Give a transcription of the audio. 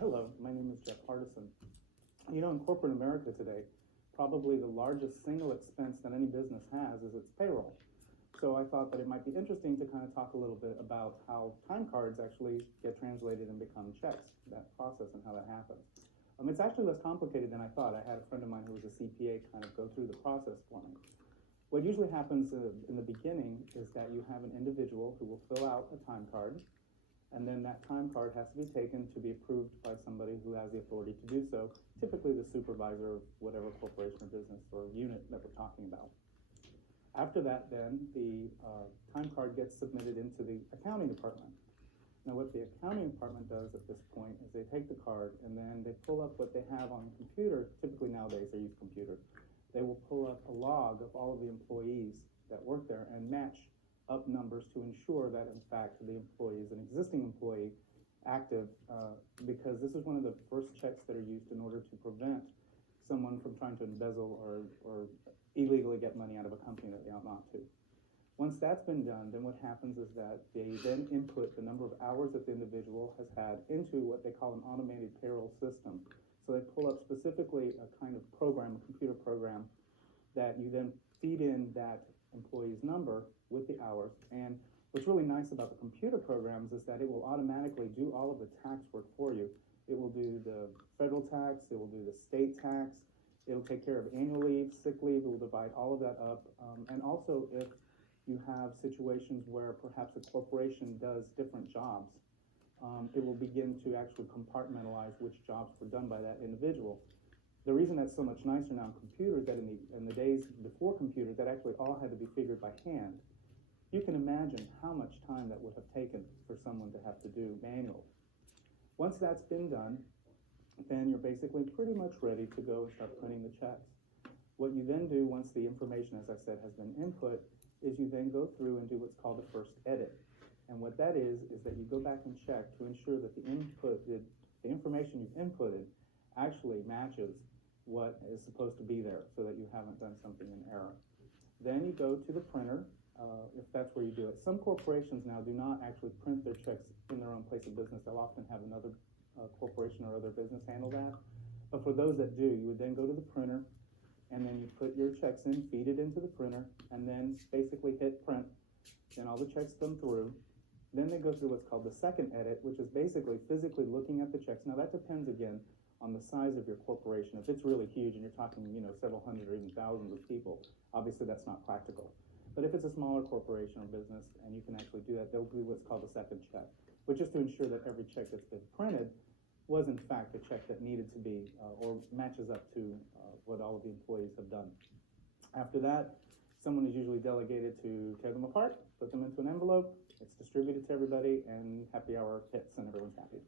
Hello, my name is Jeff Hardison. You know, in corporate America today, probably the largest single expense that any business has is its payroll. So I thought that it might be interesting to kind of talk a little bit about how time cards actually get translated and become checks, that process and how that happens. It's actually less complicated than I thought. I had a friend of mine who was a CPA kind of go through the process for me. What usually happens in the beginning is that you have an individual who will fill out a time card, and then that time card has to be taken to be approved by somebody who has the authority to do so, typically the supervisor of whatever corporation or business or unit that we're talking about. After that, then, the time card gets submitted into the accounting department. Now, what the accounting department does at this point is they take the card and then they pull up what they have on the computer. Typically nowadays they use computer. They will pull up a log of all of the employees that work there and match up numbers to ensure that, in fact, the employee is an existing employee active, because this is one of the first checks that are used in order to prevent someone from trying to embezzle or illegally get money out of a company that they ought not to. Once that's been done, then what happens is that they then input the number of hours that the individual has had into what they call an automated payroll system. So they pull up specifically a kind of program, a computer program, that you then feed in that employee's number with the hours. And what's really nice about the computer programs is that it will automatically do all of the tax work for you. It will do the federal tax, it will do the state tax, it'll take care of annual leave, sick leave, it will divide all of that up. And also if you have situations where perhaps a corporation does different jobs, it will begin to actually compartmentalize which jobs were done by that individual. The reason that's so much nicer now in computers that in the days before computers that actually all had to be figured by hand. You can imagine how much time that would have taken for someone to have to do manual. Once that's been done, then you're basically pretty much ready to go and start printing the checks. What you then do once the information, as I said, has been input, is you then go through and do what's called a first edit. And what that is that you go back and check to ensure that the information you've inputted actually matches what is supposed to be there so that you haven't done something in error. Then you go to the printer, if that's where you do it. Some corporations now do not actually print their checks in their own place of business. They'll often have another corporation or other business handle that. But for those that do, you would then go to the printer, and then you put your checks in, feed it into the printer, and then basically hit print. Then all the checks come through. Then they go through what's called the second edit, which is basically physically looking at the checks. Now that depends again on the size of your corporation. If it's really huge and you're talking, several hundred or even thousands of people, obviously that's not practical. But if it's a smaller corporation or business and you can actually do that, they'll do what's called the second check, which is to ensure that every check that's been printed was in fact a check that needed to be or matches up to what all of the employees have done. After that, someone is usually delegated to tear them apart, put them into an envelope, it's distributed to everybody, and happy hour hits and everyone's happy.